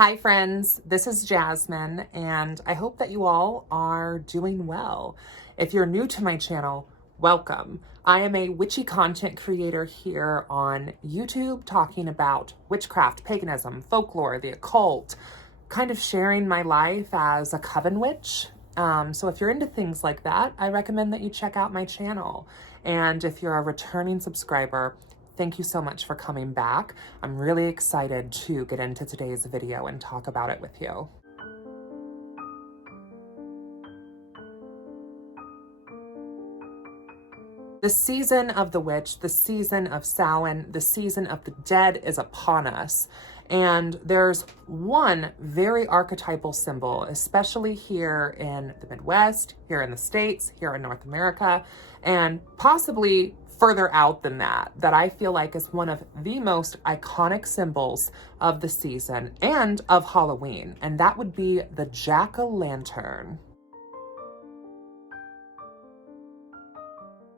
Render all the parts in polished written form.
Hi friends, this is Jasmine, and I hope that you all are doing well. If you're new to my channel, welcome. I am a witchy content creator here on YouTube talking about witchcraft, paganism, folklore, the occult, kind of sharing my life as a coven witch. So if you're into things like that, I recommend that you check out my channel. And if you're a returning subscriber, thank you so much for coming back. I'm really excited to get into today's video and talk about it with you. The season of the witch, the season of Samhain, the season of the dead is upon us. And there's one very archetypal symbol, especially here in the Midwest, here in the States, here in North America, and possibly further out than that I feel like is one of the most iconic symbols of the season and of Halloween, and that would be the jack-o'-lantern.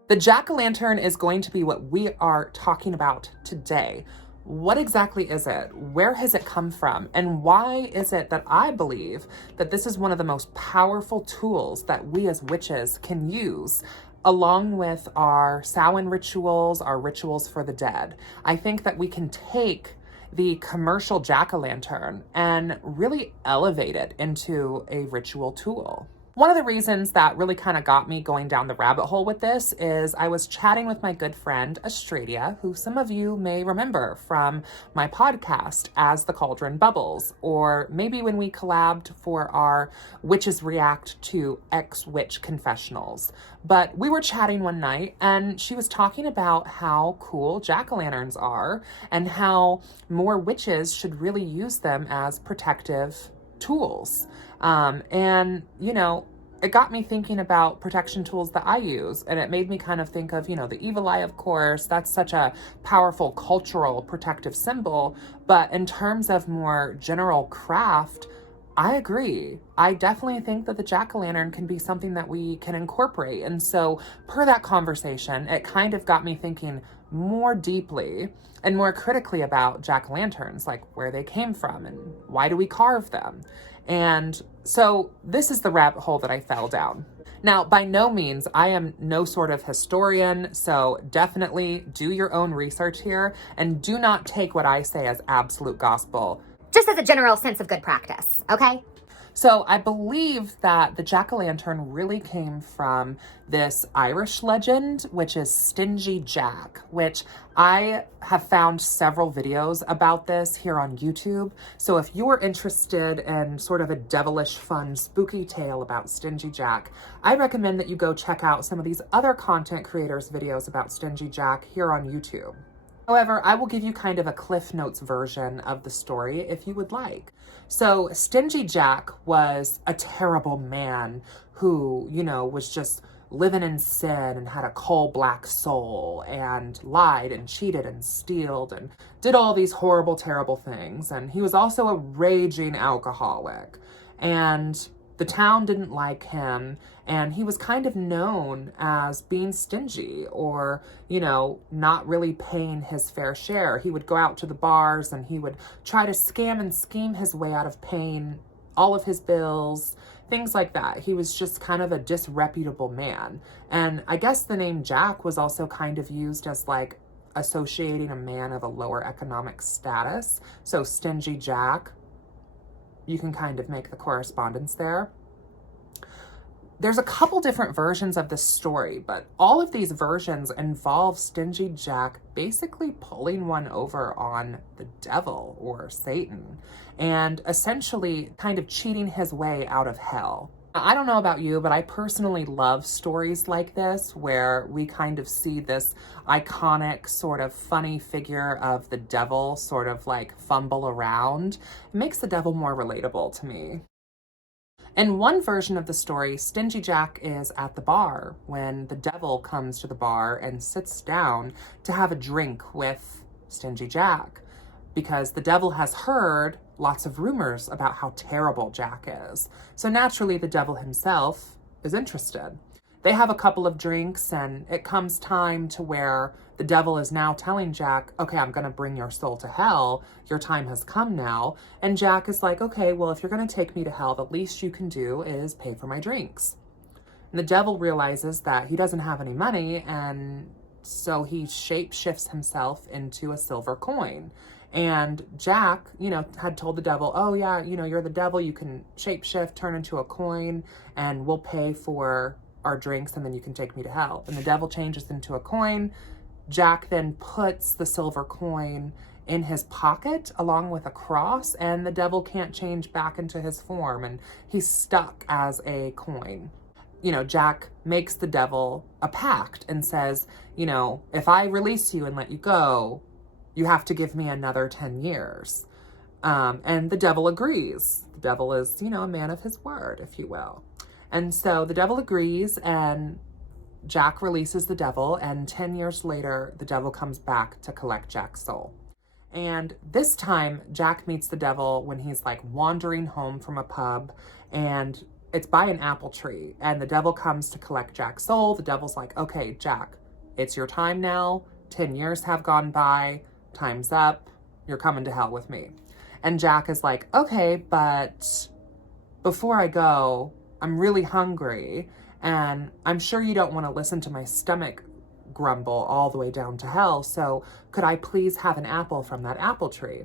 The jack-o'-lantern is going to be what we are talking about today. What exactly is it? Where has it come from? And why is it that I believe that this is one of the most powerful tools that we as witches can use along with our Samhain rituals, our rituals for the dead? I think that we can take the commercial jack-o'-lantern and really elevate it into a ritual tool. One of the reasons that really kind of got me going down the rabbit hole with this is I was chatting with my good friend Ambrosia, who some of you may remember from my podcast As the Cauldron Bubbles, or maybe when we collabed for our Witches React to Ex-Witch Confessionals. But we were chatting one night and she was talking about how cool jack-o'-lanterns are and how more witches should really use them as protective tools. And, you know, it got me thinking about protection tools that I use. And it made me kind of think of, the evil eye, of course. That's such a powerful cultural protective symbol. But in terms of more general craft, I agree. I definitely think that the jack-o'-lantern can be something that we can incorporate. And so per that conversation, it kind of got me thinking more deeply and more critically about jack-o'-lanterns, like where they came from and why do we carve them? And so this is the rabbit hole that I fell down. Now, by no means, I am no sort of historian, so definitely do your own research here and do not take what I say as absolute gospel. Just as a general sense of good practice, okay? So I believe that the jack-o'-lantern really came from this Irish legend, which is Stingy Jack, which I have found several videos about this here on YouTube. So if you're interested in sort of a devilish, fun, spooky tale about Stingy Jack, I recommend that you go check out some of these other content creators' videos about Stingy Jack here on YouTube. However, I will give you kind of a Cliff Notes version of the story if you would like. So Stingy Jack was a terrible man who, was just living in sin and had a coal black soul and lied and cheated and stealed and did all these horrible, terrible things. And he was also a raging alcoholic. And the town didn't like him, and he was kind of known as being stingy or, not really paying his fair share. He would go out to the bars and he would try to scam and scheme his way out of paying all of his bills, things like that. He was just kind of a disreputable man. And I guess the name Jack was also kind of used as like associating a man of a lower economic status. So Stingy Jack, you can kind of make the correspondence there. There's a couple different versions of this story, but all of these versions involve Stingy Jack basically pulling one over on the devil or Satan and essentially kind of cheating his way out of hell. I don't know about you, but I personally love stories like this where we kind of see this iconic sort of funny figure of the devil sort of like fumble around. It makes the devil more relatable to me. In one version of the story, Stingy Jack is at the bar when the devil comes to the bar and sits down to have a drink with Stingy Jack, because the devil has heard lots of rumors about how terrible Jack is. So naturally, the devil himself is interested. they have a couple of drinks, and it comes time to where the devil is now telling Jack, okay, I'm going to bring your soul to hell. Your time has come now. And Jack is like, okay, well, if you're going to take me to hell, the least you can do is pay for my drinks. And the devil realizes that he doesn't have any money, and so he shape-shifts himself into a silver coin. And Jack, had told the devil, oh yeah, you're the devil, you can shape-shift, turn into a coin, and we'll pay for our drinks, and then you can take me to hell. And the devil changes into a coin. Jack then puts the silver coin in his pocket along with a cross, and the devil can't change back into his form, and he's stuck as a coin. Jack makes the devil a pact and says, if I release you and let you go, you have to give me another 10 years. And the devil agrees. The devil is, a man of his word, if you will. And so the devil agrees, and Jack releases the devil, and 10 years later, the devil comes back to collect Jack's soul. And this time, Jack meets the devil when he's like wandering home from a pub, and it's by an apple tree, and the devil comes to collect Jack's soul. The devil's like, okay, Jack, it's your time now. 10 years have gone by. Time's up. You're coming to hell with me. And Jack is like, okay, but before I go, I'm really hungry, and I'm sure you don't want to listen to my stomach grumble all the way down to hell, so could I please have an apple from that apple tree?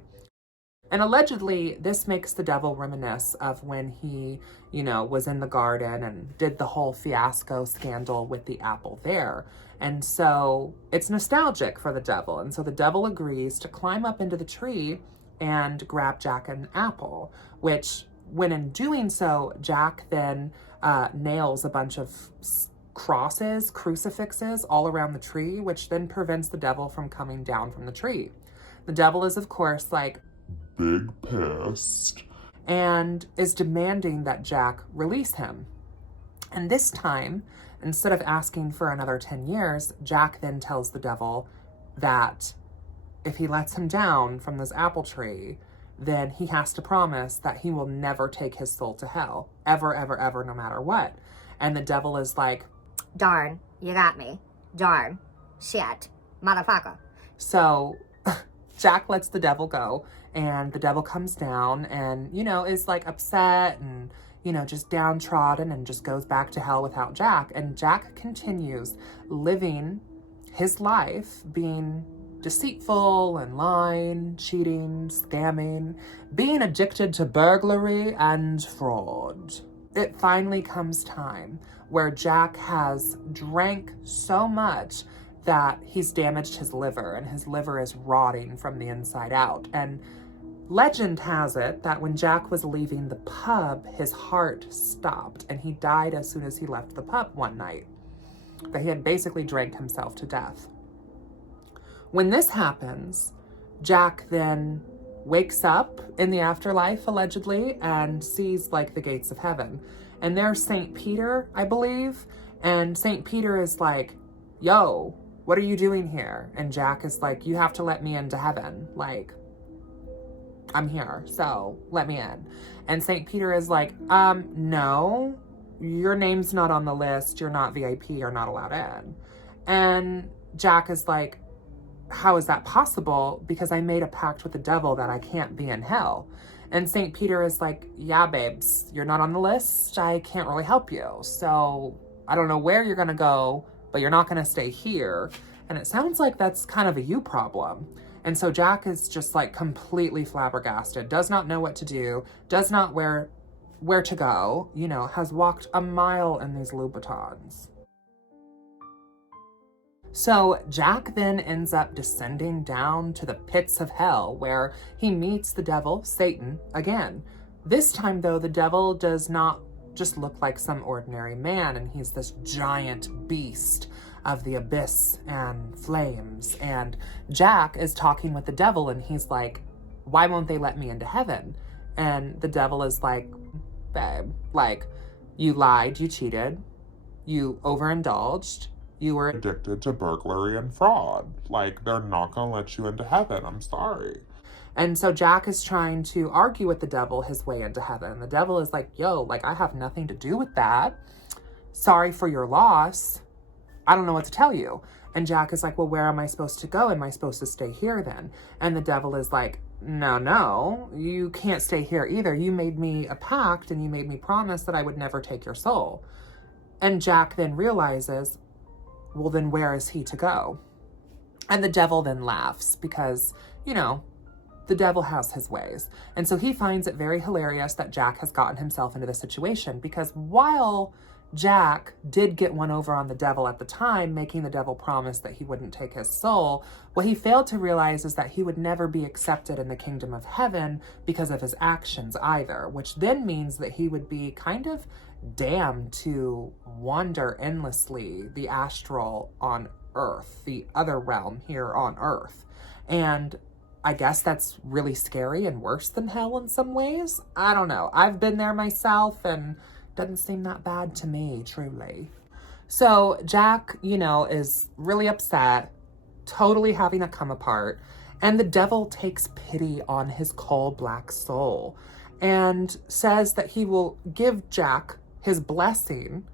And allegedly, this makes the devil reminisce of when he, was in the garden and did the whole fiasco scandal with the apple there. And so it's nostalgic for the devil. And so the devil agrees to climb up into the tree and grab Jack an apple, which when in doing so, Jack then nails a bunch of crosses, crucifixes all around the tree, which then prevents the devil from coming down from the tree. The devil is, of course, like, big pissed, and is demanding that Jack release him. And this time, instead of asking for another 10 years, Jack then tells the devil that if he lets him down from this apple tree, then he has to promise that he will never take his soul to hell, ever, ever, ever, no matter what. And the devil is like, darn, you got me. Darn, shit, motherfucker. So Jack lets the devil go, and the devil comes down and, is like upset and, just downtrodden, and just goes back to hell without Jack. And Jack continues living his life being deceitful and lying, cheating, scamming, being addicted to burglary and fraud. It finally comes time where Jack has drank so much that he's damaged his liver, and his liver is rotting from the inside out. And legend has it that when Jack was leaving the pub, his heart stopped, and he died as soon as he left the pub one night. That he had basically drank himself to death. When this happens, Jack then wakes up in the afterlife, allegedly, and sees like the gates of heaven. And there's St. Peter, I believe. And St. Peter is like, yo, what are you doing here? And Jack is like, you have to let me into heaven. Like, I'm here, so let me in. And St. Peter is like, no, your name's not on the list. You're not VIP. You're not allowed in. And Jack is like, how is that possible? Because I made a pact with the devil that I can't be in hell. And St. Peter is like, yeah, babes, you're not on the list. I can't really help you. So I don't know where you're going to go, but you're not going to stay here. And it sounds like that's kind of a you problem. And so Jack is just like completely flabbergasted, does not know what to do, does not where to go, has walked a mile in these Louboutins. So Jack then ends up descending down to the pits of hell, where he meets the devil, Satan, again. This time, though, the devil does not just look like some ordinary man, and he's this giant beast of the abyss and flames. And Jack is talking with the devil, and he's like, why won't they let me into heaven? And the devil is like, babe, like, you lied, you cheated, you overindulged, you were addicted to burglary and fraud. Like, they're not gonna let you into heaven. I'm sorry. And so Jack is trying to argue with the devil his way into heaven. The devil is like, yo, like, I have nothing to do with that. sorry for your loss. I don't know what to tell you. And Jack is like, well, where am I supposed to go? Am I supposed to stay here then? And the devil is like, no, you can't stay here either. You made me a pact and you made me promise that I would never take your soul. And Jack then realizes, well, then where is he to go? And the devil then laughs because, you know, the devil has his ways. And so he finds it very hilarious that Jack has gotten himself into this situation, because while Jack did get one over on the devil at the time, making the devil promise that he wouldn't take his soul, what he failed to realize is that he would never be accepted in the kingdom of heaven because of his actions either, which then means that he would be kind of damned to wander endlessly the astral on earth, the other realm here on earth. And I guess that's really scary and worse than hell in some ways. I don't know. I've been there myself and doesn't seem that bad to me, truly. So Jack, you know, is really upset, totally having a come apart, and the devil takes pity on his coal black soul and says that he will give Jack his blessing,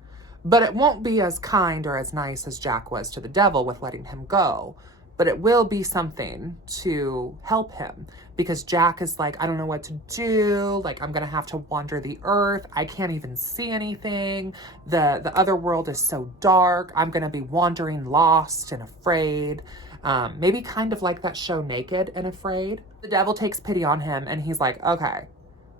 but it won't be as kind or as nice as Jack was to the devil with letting him go. But it will be something to help him, because Jack is like, I don't know what to do. Like, I'm going to have to wander the earth. I can't even see anything. The other world is so dark. I'm going to be wandering lost and afraid. Maybe kind of like that show Naked and Afraid. The devil takes pity on him and he's like, okay,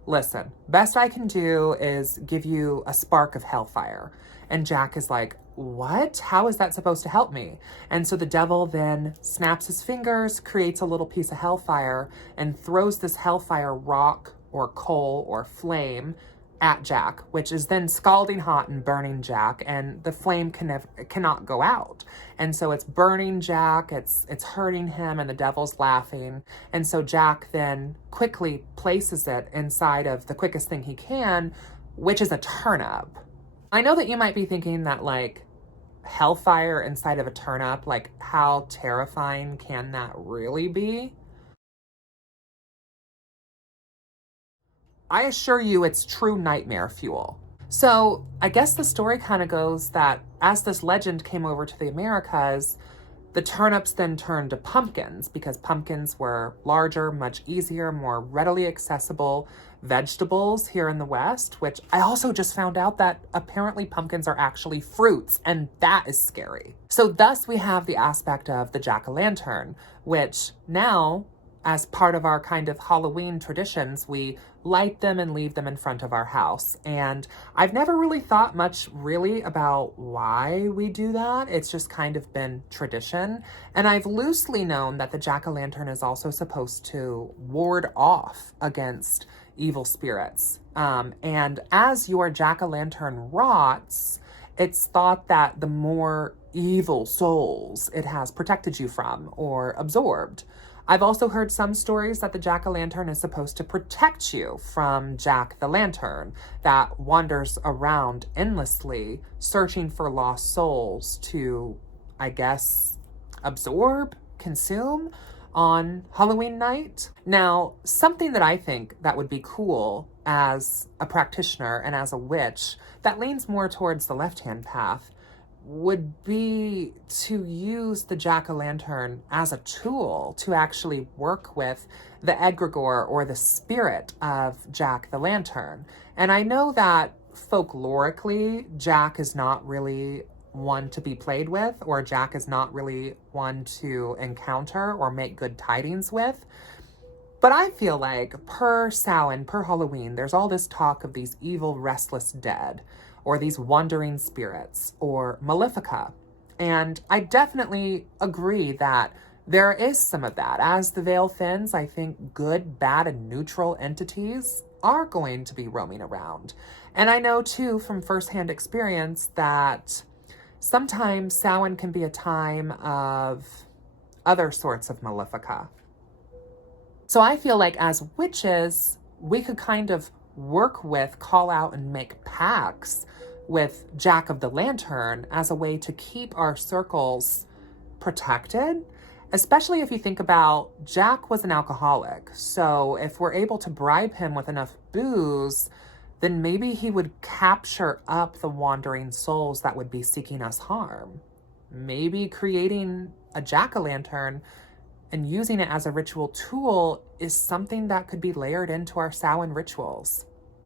listen, best I can do is give you a spark of hellfire. And Jack is like, what? How is that supposed to help me? And so the devil then snaps his fingers, creates a little piece of hellfire, and throws this hellfire rock or coal or flame at Jack, which is then scalding hot and burning Jack, and the flame cannot go out. And so it's burning Jack, it's hurting him, and the devil's laughing. And so Jack then quickly places it inside of the quickest thing he can, which is a turnip. I know that you might be thinking that, like, hellfire inside of a turnip, like, how terrifying can that really be? I assure you it's true nightmare fuel. So I guess the story kind of goes that as this legend came over to the Americas, the turnips then turned to pumpkins, because pumpkins were larger, much easier, more readily accessible vegetables here in the West, which I also just found out that apparently pumpkins are actually fruits, and that is scary. So thus we have the aspect of the jack-o'-lantern, which now, as part of our kind of Halloween traditions, we light them and leave them in front of our house. And I've never really thought much really about why we do that. It's just kind of been tradition. And I've loosely known that the jack-o'-lantern is also supposed to ward off against evil spirits. And as your jack-o'-lantern rots, it's thought that the more evil souls it has protected you from or absorbed. I've also heard some stories that the jack-o'-lantern is supposed to protect you from Jack the Lantern that wanders around endlessly searching for lost souls to, I guess, absorb, consume on Halloween night. Now, something that I think that would be cool as a practitioner and as a witch that leans more towards the left-hand path would be to use the jack-o'-lantern as a tool to actually work with the egregore or the spirit of Jack the Lantern. And I know that folklorically, Jack is not really one to be played with, or Jack is not really one to encounter or make good tidings with. But I feel like per Samhain, per Halloween, there's all this talk of these evil, restless dead, or these wandering spirits, or Malefica. And I definitely agree that there is some of that. As the veil thins, I think good, bad, and neutral entities are going to be roaming around. And I know too from firsthand experience that sometimes Samhain can be a time of other sorts of Malefica. So I feel like as witches, we could kind of work with, call out, and make pacts with Jack of the Lantern as a way to keep our circles protected, especially if you think about Jack was an alcoholic. So if we're able to bribe him with enough booze, then maybe he would capture up the wandering souls that would be seeking us harm. Maybe creating a jack-o'-lantern and using it as a ritual tool is something that could be layered into our Samhain rituals.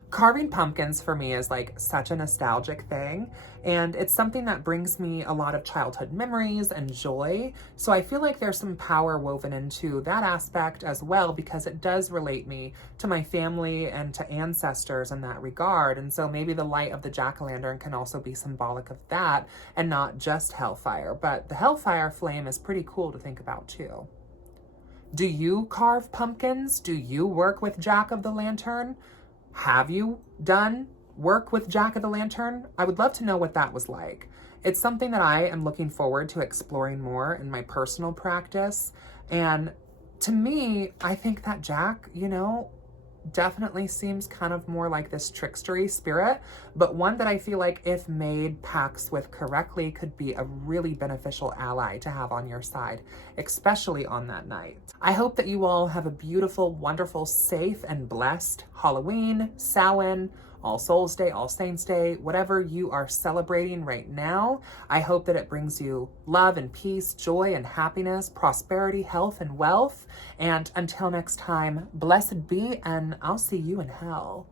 Carving pumpkins for me is like such a nostalgic thing, and it's something that brings me a lot of childhood memories and joy. So I feel like there's some power woven into that aspect as well, because it does relate me to my family and to ancestors in that regard. And so maybe the light of the jack-o'-lantern can also be symbolic of that and not just hellfire. But the hellfire flame is pretty cool to think about too. Do you carve pumpkins? Do you work with jack-o'-the-lantern? Have you done work with jack-o'-the-lantern? I would love to know what that was like. It's something that I am looking forward to exploring more in my personal practice. And to me, I think that Jack, definitely seems kind of more like this trickstery spirit, but one that I feel like if made paxed with correctly could be a really beneficial ally to have on your side, especially on that night. I hope that you all have a beautiful, wonderful, safe, and blessed Halloween, Samhain, All Souls Day, All Saints Day, whatever you are celebrating right now. I hope that it brings you love and peace, joy and happiness, prosperity, health and wealth. And until next time, blessed be, and I'll see you in hell.